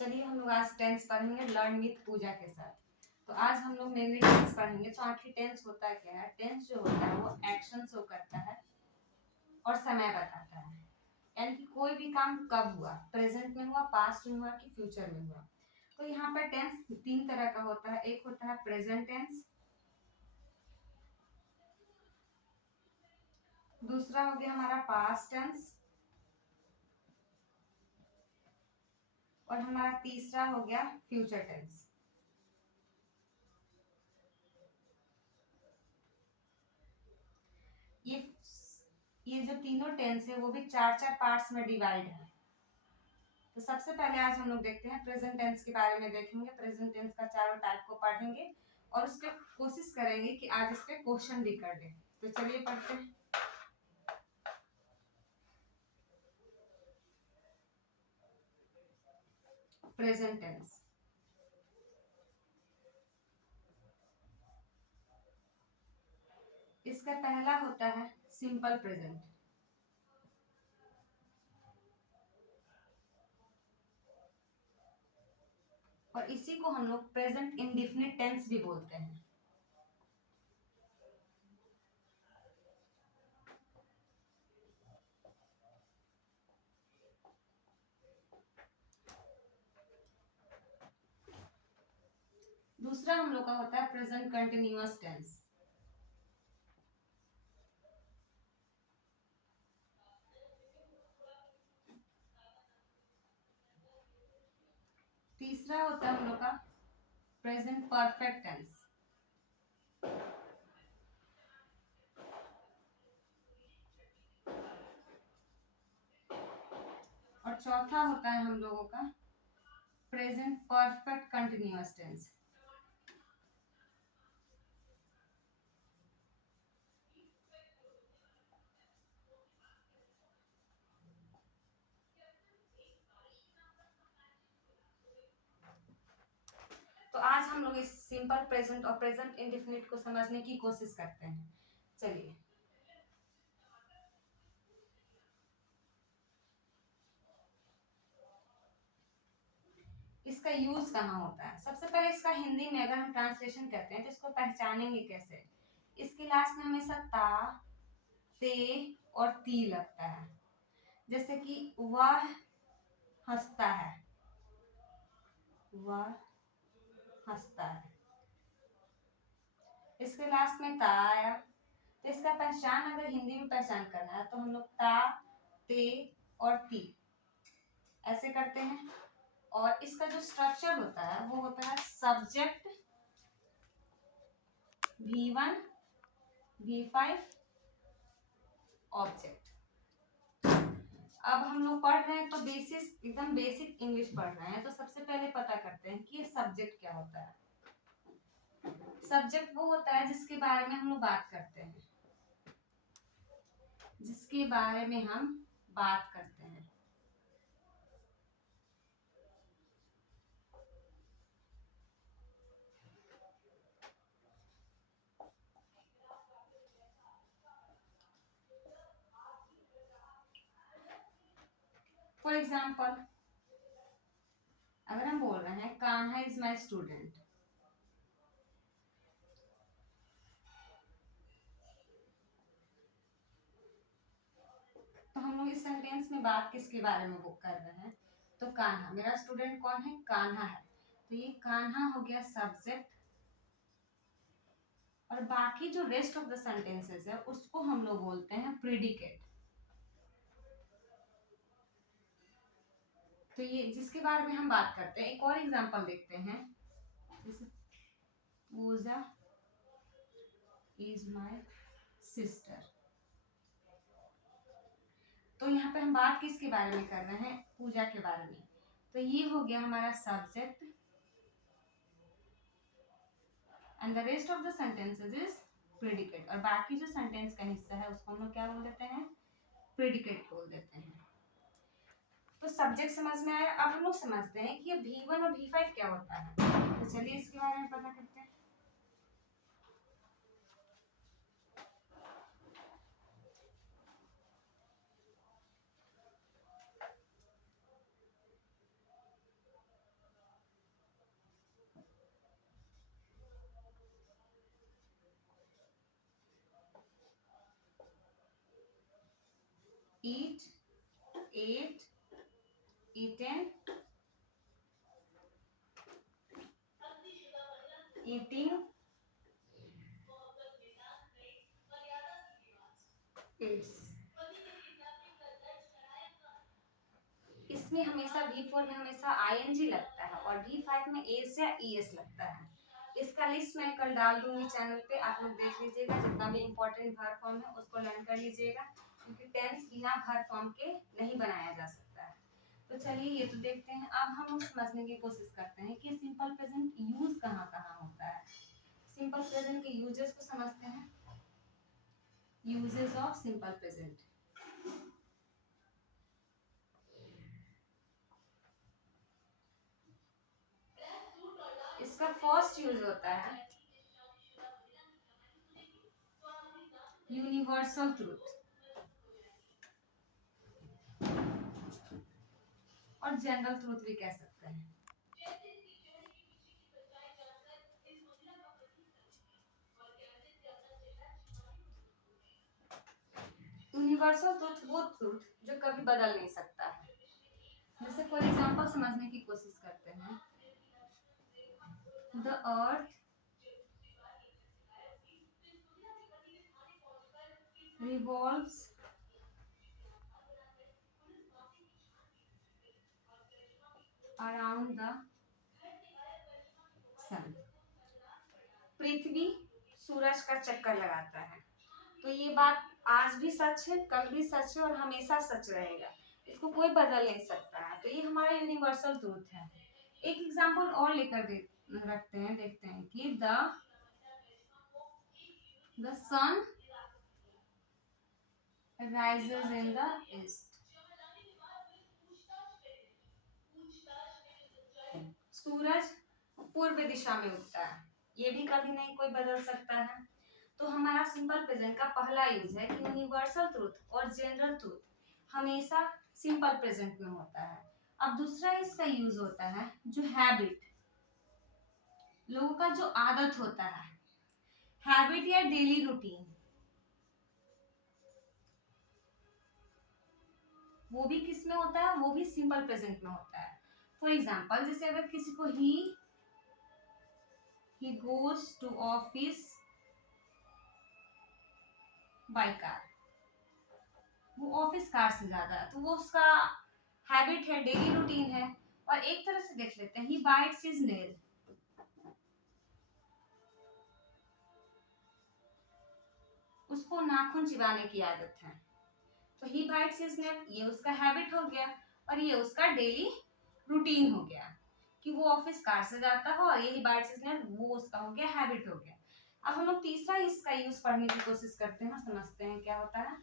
चलिए हम लोग आज टेंस पढ़ेंगे लर्न विथ पूजा के साथ। तो आज हम लोग मेनली टेंस पढ़ेंगे। तो आखिर टेंस होता क्या है? टेंस जो होता है वो एक्शन शो करता है और समय बताता है, यानी कि कोई भी काम कब हुआ, प्रेजेंट में हुआ, पास्ट में हुआ कि फ्यूचर में हुआ। तो यहाँ पर टेंस तीन तरह का होता है। एक होता है प्रेजेंट टेंस, दूसरा हो गया हमारा पास्ट टेंस, और हमारा तीसरा हो गया फ्यूचर टेंस। ये जो तीनों टेंस है वो भी चार चार पार्ट्स में डिवाइड है। तो सबसे पहले आज हम लोग देखते हैं प्रेजेंट टेंस के बारे में देखेंगे। प्रेजेंट टेंस का चारों टाइप को पढ़ेंगे और उस पर कोशिश करेंगे कि आज इस पे क्वेश्चन भी कर दें। तो चलिए पढ़ते हैं। प्रेजेंट टेंस, इसका पहला होता है सिंपल प्रेजेंट, और इसी को हम लोग प्रेजेंट इंडेफिनिट टेंस भी बोलते हैं। दूसरा हम लोग का होता है प्रेजेंट कंटिन्यूअस टेंस। तीसरा होता है हम लोग का प्रेजेंट परफेक्ट टेंस। और चौथा होता है हम लोगों का प्रेजेंट परफेक्ट कंटिन्यूअस टेंस। तो आज हम लोग इस सिंपल प्रेजेंट और प्रेजेंट इंडेफिनिट को समझने की कोशिश करते हैं। चलिए, इसका यूज कहाँ होता है? सबसे पहले इसका हिंदी में अगर हम ट्रांसलेशन करते हैं तो इसको पहचानेंगे कैसे? इसके लास्ट में हमेशा ता, ते और ती लगता है। जैसे कि वह हंसता है, वह हंसता है, इसके लास्ट में ता आया। तो इसका पहचान अगर हिंदी में पहचान करना है तो हम लोग ता, ते और ती ऐसे करते हैं। और इसका जो स्ट्रक्चर होता है वो होता है सब्जेक्ट V1 V5 ऑब्जेक्ट। अब हम लोग पढ़ रहे हैं तो एकदम बेसिक इंग्लिश पढ़ रहे हैं। तो सबसे पहले पता करते हैं कि ये सब्जेक्ट क्या होता है। सब्जेक्ट वो होता है जिसके बारे में हम लोग बात करते हैं, जिसके बारे में हम बात करते हैं। फॉर एग्जाम्पल, अगर हम बोल रहे हैं कान्हा इज माई स्टूडेंट, तो हम लोग इस सेंटेंस में बात किसके बारे में वो कर रहे हैं? तो कान्हा, मेरा स्टूडेंट कौन है? कान्हा है। तो ये कान्हा हो गया सब्जेक्ट, और बाकी जो रेस्ट ऑफ द सेंटेंसेस है उसको हम लोग बोलते हैं प्रीडिकेट। तो ये जिसके बारे में हम बात करते हैं। एक और एग्जांपल देखते हैं, जैसे पूजा इज माय सिस्टर। तो यहाँ पे हम बात किसके बारे में कर रहे हैं? पूजा के बारे में। तो ये हो गया हमारा subject, and the rest of the sentences is predicate. और बाकी जो सेंटेंस का हिस्सा है उसको हम लोग क्या बोल देते हैं? प्रेडिकेट बोल देते हैं। तो सब्जेक्ट समझ में आया। अब हम लोग समझते हैं कि ये V1 और V5 क्या होता है। तो चलिए इसके बारे में पता करते हैं। eat, ate, eaten, eating, eats। इसमें हमेशा V4 में हमेशा ing लगता है और V5 में एस या es लगता है। इसका लिस्ट मैं कल डाल दूंगी चैनल पे, आप लोग देख लीजिएगा। जितना भी इंपॉर्टेंट वर्ब फॉर्म है उसको लर्न कर लीजिएगा, क्योंकि टेंस बिना वर्ब फॉर्म के नहीं बनाया जा सकता है। तो चलिए ये तो देखते हैं। अब हम लोग समझने की कोशिश करते हैं कि सिंपल प्रेजेंट यूज कहाँ कहाँ होता है। सिंपल प्रेजेंट के यूजेस को समझते हैं। Uses of simple present. इसका फर्स्ट यूज होता है यूनिवर्सल ट्रूथ और जनरल ट्रूथ भी कह सकते हैं। यूनिवर्सल ट्रूथ वो ट्रूथ जो कभी बदल नहीं सकता है। जैसे फॉर एग्जांपल समझने की कोशिश करते हैं। The earth revolves around the sun। पृथ्वी सूरज का चक्कर लगाता है। तो ये बात आज भी सच है, कल भी सच है और हमेशा सच रहेगा। इसको कोई बदल नहीं सकता है। तो ये हमारा यूनिवर्सल ट्रूथ है। एक एग्जांपल और लेकर रखते हैं, देखते हैं कि the sun rises in the east। सूरज पूर्व दिशा में उगता है। ये भी कभी नहीं कोई बदल सकता है। तो हमारा सिंपल प्रेजेंट का पहला यूज है कि यूनिवर्सल ट्रूथ और जनरल ट्रूथ हमेशा सिंपल प्रेजेंट में होता है। अब दूसरा इसका यूज होता है जो हैबिट, लोगों का जो आदत होता है, हैबिट या डेली रूटीन, वो भी किस में होता है, वो भी सिंपल प्रेजेंट में होता है। फॉर एग्जाम्पल जैसे अगर किसी को he goes to office by car, वो ऑफिस कार से जाता है, तो वो उसका हैबिट है, डेली रूटीन है। और एक तरह से देख लेते हैं, ही बाइट्स हिज नेल, उसको नाखून चिबाने की आदत है। तो ही बाइट्स हिज नेल, ये उसका हैबिट हो गया और ये उसका डेली रूटीन हो गया कि वो ऑफिस कार से जाता है, और यही बाइट्स हिज नेल वो उसका हो गया, हैबिट हो गया। अब हम लोग तीसरा इसका यूज पढ़ने की कोशिश करते हैं और समझते हैं क्या होता है।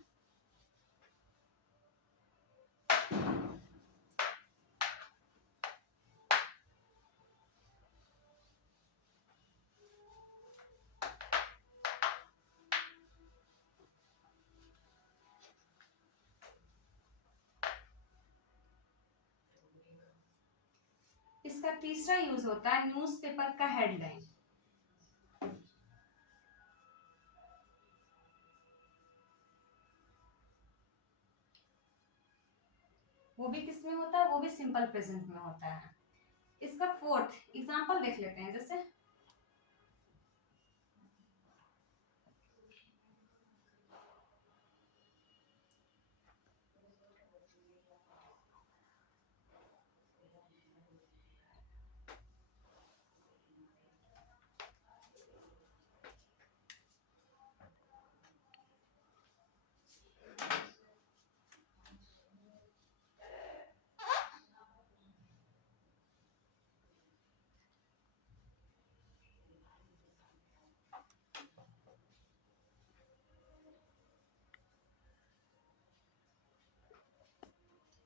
इसका तीसरा यूज होता है न्यूज़पेपर का हेडलाइन। वो भी किस में होता है, वो भी सिंपल प्रेजेंट में होता है। इसका फोर्थ एग्जांपल देख लेते हैं। जैसे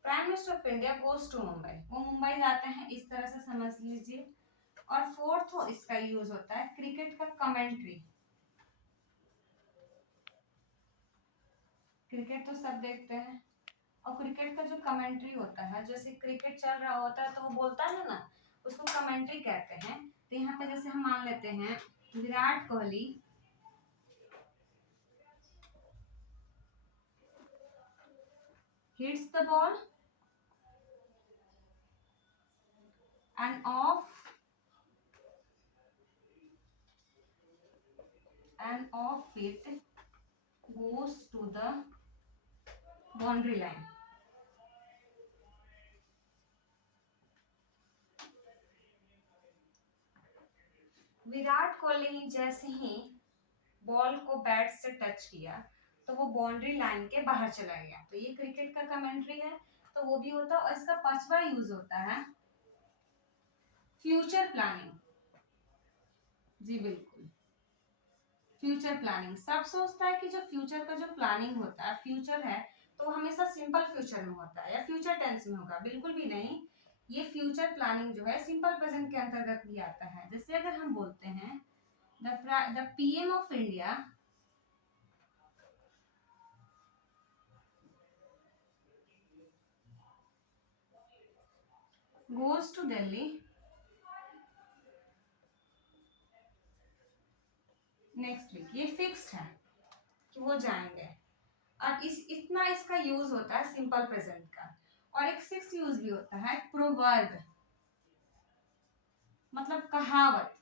prime minister of India goes to Mumbai, वो मुंबई जाते हैं, इस तरह से समझ लीजिए। और फोर्थ इसका यूज होता है क्रिकेट का कमेंट्री। क्रिकेट तो सब देखते हैं, और क्रिकेट का जो कमेंट्री होता है, जैसे क्रिकेट चल रहा होता है तो वो बोलता है ना, उसको कमेंट्री कहते हैं। तो यहाँ पे जैसे हम मान लेते हैं Virat Kohli hits the ball and off it goes to the boundary line. Virat Kohli ने जैसे ही बॉल को बैट से टच किया तो वो बाउंड्री लाइन के बाहर चला गया। तो ये क्रिकेट का कमेंट्री है, तो वो भी होता है। और इसका 5वां यूज होता है फ्यूचर प्लानिंग। जी बिल्कुल, फ्यूचर प्लानिंग। सब सोचता है कि जो फ्यूचर का जो प्लानिंग होता है, फ्यूचर है तो हमेशा सिंपल फ्यूचर में होता है या फ्यूचर टेंस में होगा। बिल्कुल भी नहीं, ये फ्यूचर प्लानिंग जो है सिंपल प्रेजेंट के अंतर्गत भी आता है। जैसे अगर हम बोलते हैं the PM of India goes to Delhi next week, ये फिक्स्ड है कि वो जाएंगे। अब इतना इसका यूज होता है सिंपल प्रेजेंट का। और एक 6 यूज भी होता है प्रोवर्ब, मतलब कहावत।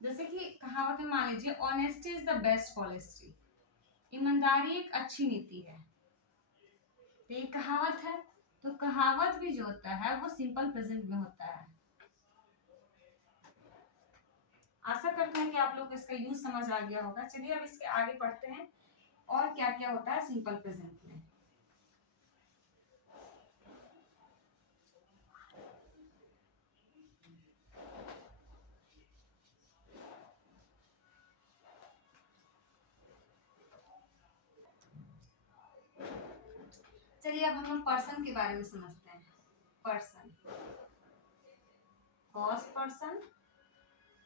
जैसे कि कहावत में मान लीजिए honesty is the best policy, ईमानदारी एक अच्छी नीति है। तो ये कहावत है, तो कहावत भी जो होता है वो सिंपल प्रेजेंट में होता है। आशा करते हैं कि आप लोग को इसका यूज समझ आ गया होगा। चलिए अब इसके आगे पढ़ते हैं और क्या क्या होता है सिंपल प्रेजेंट में। चलिए अब हम लोग पर्सन के बारे में समझते हैं। Person, first person,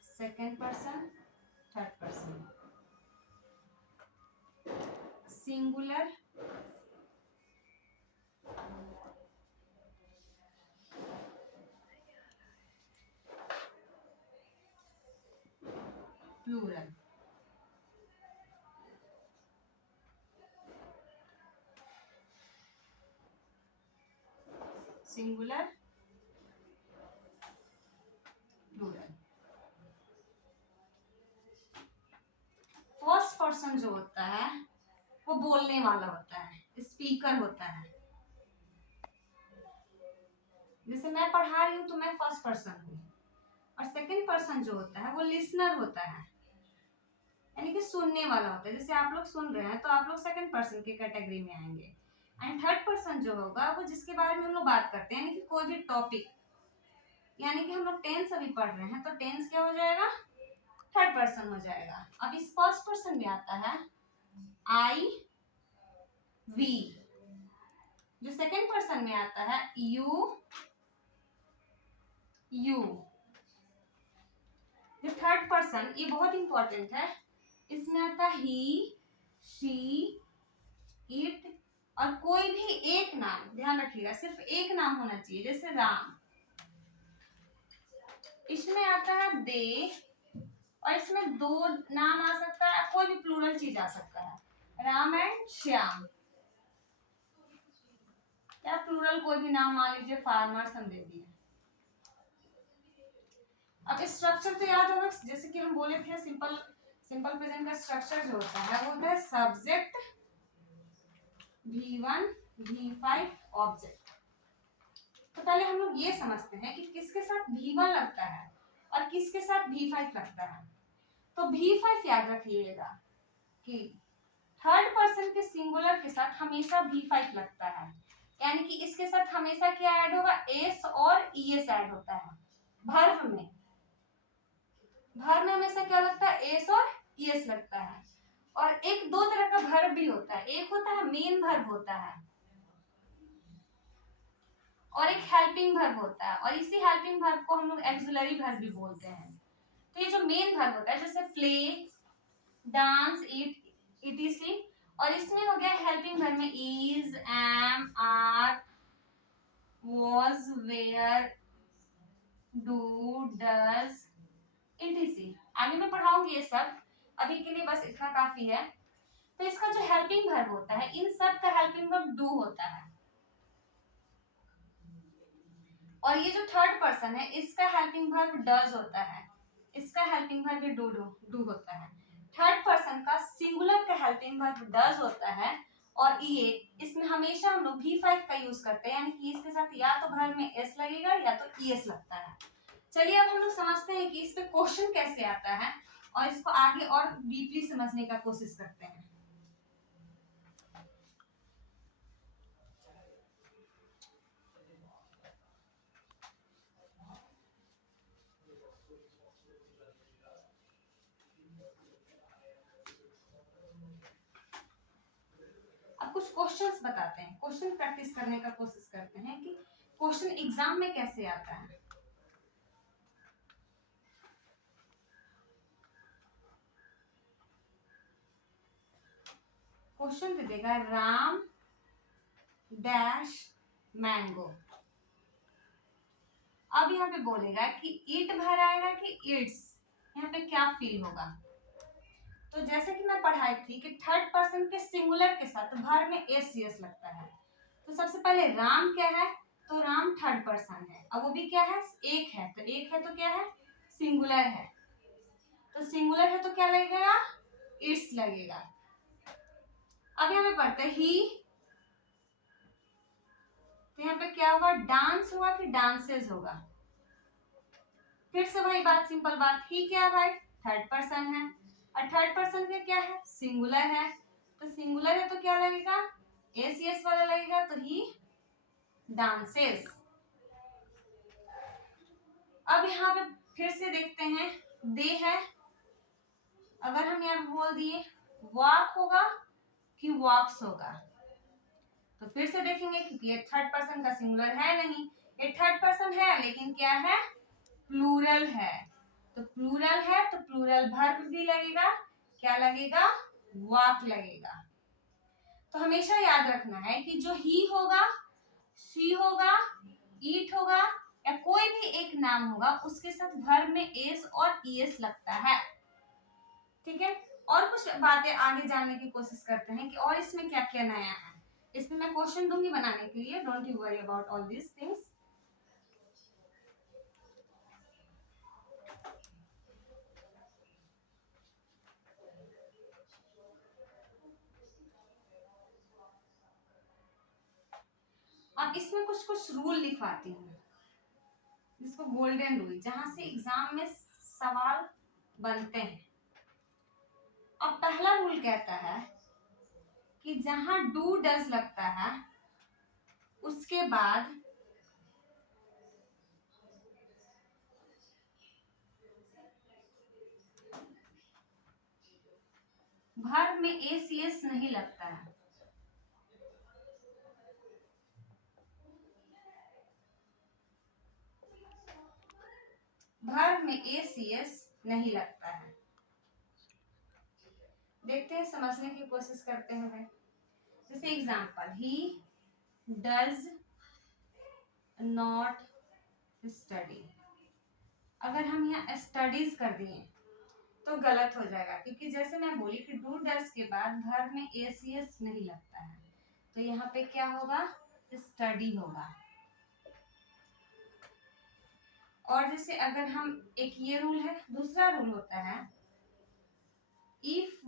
second person, third person, singular, plural. Singular, plural. First person जो होता है वो बोलने वाला होता है, स्पीकर होता है। जैसे मैं पढ़ा रही हूँ तो मैं फर्स्ट पर्सन हूँ। और सेकंड पर्सन जो होता है वो लिसनर होता है, यानी कि सुनने वाला होता है। जैसे आप लोग सुन रहे हैं तो आप लोग सेकंड पर्सन की कैटेगरी में आएंगे। एंड थर्ड पर्सन जो होगा वो जिसके बारे में हम लोग बात करते हैं, यानी कि कोई भी टॉपिक, यानी कि हम लोग टेंस अभी पढ़ रहे हैं तो टेंस क्या हो जाएगा, थर्ड पर्सन हो जाएगा। अब इस फर्स्ट पर्सन में आता है आई वी, जो सेकंड पर्सन में आता है यू यू। जो थर्ड पर्सन, ये बहुत इंपॉर्टेंट है, इसमें आता है ही, शी, इट और कोई भी एक नाम। ध्यान रखिएगा सिर्फ एक नाम होना चाहिए, जैसे राम। इसमें आता है दे, और इसमें 2 नाम आ सकता है, कोई भी प्लूरल चीज आ सकता है, राम एंड श्याम। या प्लूरल कोई भी नाम, मान लीजिए फार्मर्स हम दे दिए। अब स्ट्रक्चर तो याद होगा, जैसे कि हम बोले थे सिंपल प्रेजेंट का स्ट्रक्चर जो होता है वो होता है सब्जेक्ट, V1 V5 ऑब्जेक्ट। तो पहले हम लोग ये समझते हैं कि किसके साथ V1 लगता है और किसके साथ V5 लगता है। तो V5 याद रखिएगा कि थर्ड पर्सन के सिंगुलर के साथ हमेशा V5 लगता है, यानी कि इसके साथ हमेशा क्या ऐड होगा, एस और ईएस ऐड होता है। वर्ब में हमेशा क्या लगता है, एस और ईएस लगता है। और एक 2 तरह का वर्ब भी होता है, एक होता है मेन वर्ब होता है और एक हेल्पिंग वर्ब होता है। और इसी हेल्पिंग वर्ब को हम लोग एक्सिलरी वर्ब भी बोलते हैं। तो ये जो मेन वर्ब होता है, जैसे प्ले, डांस, ईट, etc, और इसमें हो गया हेल्पिंग वर्ब में is, am, are, was, where, do, does, etc। आगे मैं पढ़ाऊंगी ये सब, अभी के लिए बस इतना काफी है। तो इसका जो हेल्पिंग वर्ब होता है, इन सब का हेल्पिंग वर्ब डू होता है। और ये जो थर्ड पर्सन है इसका हेल्पिंग वर्ब डज होता है, इसका हेल्पिंग वर्ब डू होता है। थर्ड पर्सन का सिंगुलर का हेल्पिंग वर्ब डज होता है और ये इसमें हमेशा हम लोग V5 का यूज करते हैं, यानी कि इसके साथ या तो वर्ब में एस लगेगा या तो ईएस लगता है। चलिए अब हम लोग समझते हैं कि इस पे क्वेश्चन कैसे आता है और इसको आगे और डीपली समझने का कोशिश करते हैं। अब कुछ क्वेश्चंस बताते हैं, क्वेश्चन प्रैक्टिस करने का कोशिश करते हैं कि क्वेश्चन एग्जाम में कैसे आता है। क्वेश्चन दे देगा राम डैश मैंगो। अब यहाँ पे बोलेगा कि ईट भर आएगा कि ईट्स, यहाँ पे क्या फील होगा। तो जैसे कि मैं पढ़ाई थी कि थर्ड पर्सन के सिंगुलर के साथ भर में एस यस लगता है। तो सबसे पहले राम क्या है, तो राम थर्ड पर्सन है, अब वो भी क्या है, एक है, तो एक है तो क्या है, सिंगुलर है, तो सिंगुलर है तो क्या लगेगा, इट्स लगेगा। अब यहाँ पे पढ़ते हैं ही, तो यहाँ पे क्या होगा, डांस होगा कि डांसेस होगा। फिर से वही बात, सिंपल बात, ही क्या है भाई, थर्ड पर्सन है और थर्ड पर्सन का क्या है, सिंगुलर है, तो सिंगुलर है तो क्या लगेगा, एस यस वाला लगेगा, तो ही डांसेस। अब यहाँ पे फिर से देखते हैं, दे है, अगर हम यहाँ बोल दिए वॉक होगा कि वॉक्स होगा, तो फिर से देखेंगे क्योंकि ये थर्ड पर्सन का सिंगुलर है नहीं, ये थर्ड पर्सन है लेकिन क्या है, प्लूरल है, तो प्लूरल है तो प्लूरल वर्ब भी लगेगा, क्या लगेगा, वॉक लगेगा। तो हमेशा याद रखना है कि जो ही होगा, शी होगा, ईट होगा या कोई भी एक नाम होगा उसके साथ वर्ब में एस और ईएस लगता है। ठीक है, और कुछ बातें आगे जानने की कोशिश करते हैं कि और इसमें क्या क्या नया है। इसमें मैं क्वेश्चन दूंगी बनाने के लिए, don't you worry about all this things. अब इसमें कुछ कुछ रूल लिखवाती हूँ, जिसको गोल्डन रूल, जहां से एग्जाम में सवाल बनते हैं। अब पहला रूल कहता है कि जहां डू डज लगता है उसके बाद वर्ब में एस यस नहीं लगता है। वर्ब में एस यस नहीं लगता है। देखते हैं, समझने की कोशिश करते हैं भाई। जैसे example, he does not study, अगर हम यहाँ स्टडीज कर दिए तो गलत हो जाएगा, क्योंकि जैसे मैं बोली कि डू डज के बाद वर्ब में एस यस नहीं लगता है, तो यहाँ पे क्या होगा, स्टडी होगा। और जैसे अगर हम, एक ये रूल है, दूसरा रूल होता है इफ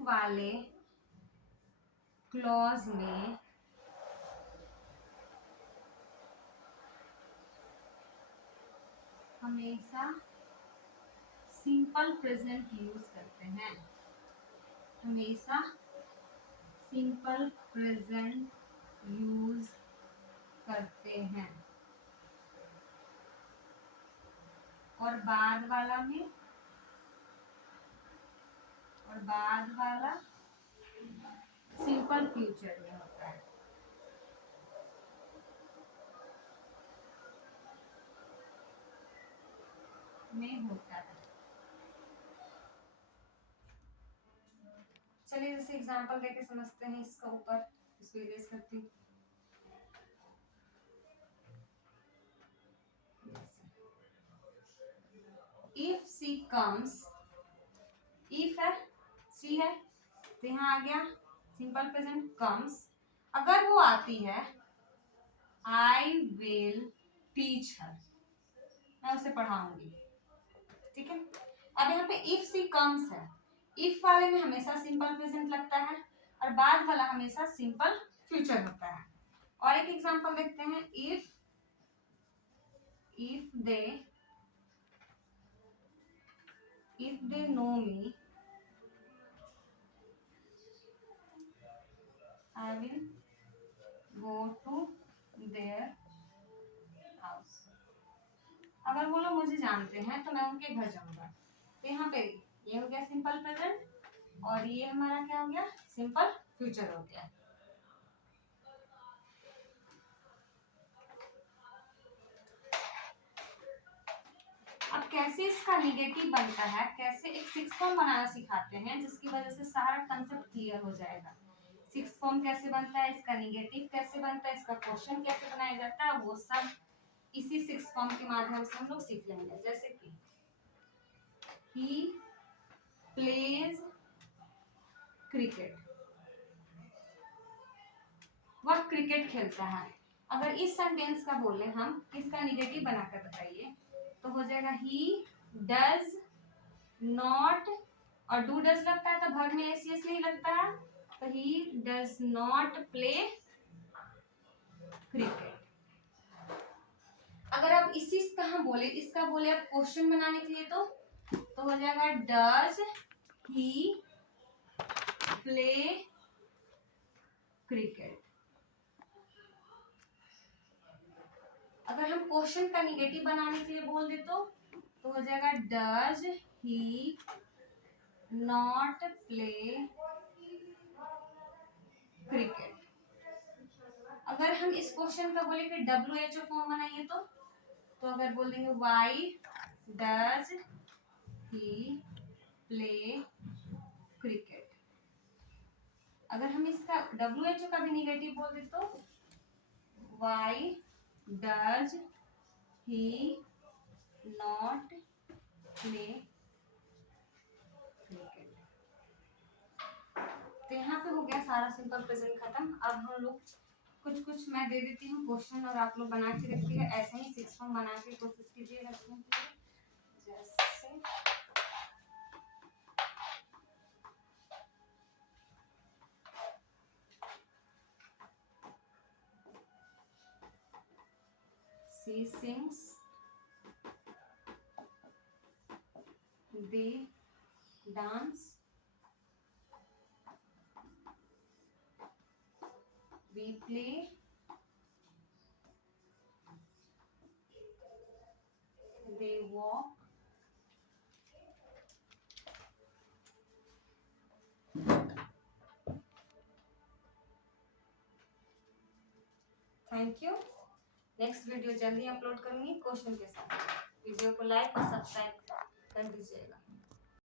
वाले क्लॉज में हमेशा सिंपल प्रेजेंट यूज करते हैं, हमेशा सिंपल प्रेजेंट यूज करते हैं, और बाद वाला सिंपल फ्यूचर में होता है। चलिए जैसे एग्जांपल देके समझते हैं इसका, ऊपर इसको इरेज करती हूँ। इफ सी कम्स, इफ है, सी है, तो यहाँ आ गया सिंपल प्रेजेंट कम्स। अगर वो आती है आई विल टीच हर, मैं उसे पढ़ाऊंगी, ठीक है। अब यहाँ पे इफ सी कम्स है, इफ वाले में हमेशा सिंपल प्रेजेंट लगता है और बाद वाला हमेशा सिंपल फ्यूचर होता है। और एक एग्जांपल देखते हैं, if they know me I will go to their house. अगर वो लोग मुझे जानते हैं तो मैं उनके घर जाऊंगा। तो यहाँ पे ये हो गया सिंपल प्रेजेंट और ये हमारा क्या हो गया, सिंपल फ्यूचर हो गया। अब कैसे इसका निगेटिव बनता है, कैसे एक सिक्स फॉर्म बनाना सिखाते हैं जिसकी वजह से सारा कंसेप्ट क्लियर हो जाएगा। सिक्स फॉर्म कैसे बनता है, इसका निगेटिव कैसे बनता है, इसका क्वेश्चन कैसे बनाया जाता है, वो सब इसी सिक्स फॉर्म के माध्यम से हम लोग सीख लेंगे। जैसे कि ही प्लेज क्रिकेट, वह क्रिकेट खेलता है। अगर इस सेंटेंस का बोले हम, इसका निगेटिव बनाकर बताइए, तो हो जाएगा ही डज नॉट, और डू डज लगता है तो वर्ब में एस एस नहीं लगता है, तो he does not play cricket. अगर आप इसी का हम बोले, इसका बोले आप क्वेश्चन बनाने के लिए, तो हो जाएगा डज ही प्ले क्रिकेट। अगर हम क्वेश्चन का निगेटिव बनाने के लिए बोल दे तो हो जाएगा does he not play cricket. अगर हम इस क्वेश्चन का बोले कि WHO फॉर्म बनाइए, तो अगर बोल देंगे why does he play cricket. अगर हम इसका WHO का भी निगेटिव बोल दे तो why does he not play cricket. तो यहाँ पे हो गया सारा सिंपल प्रेजेंट खत्म। अब हम लोग कुछ मैं दे देती हूँ क्वेश्चन और आप लोग बना के रखिएगा, ऐसे ही सिक्स फॉर्म बना के कोशिश कीजिएगा रखने के लिए। जैसे she sings, they dance, we play, they walk, thank you. Next video जल्दी अपलोड करूंगी क्वेश्चन के साथ। वीडियो को लाइक और सब्सक्राइब कर दीजिएगा।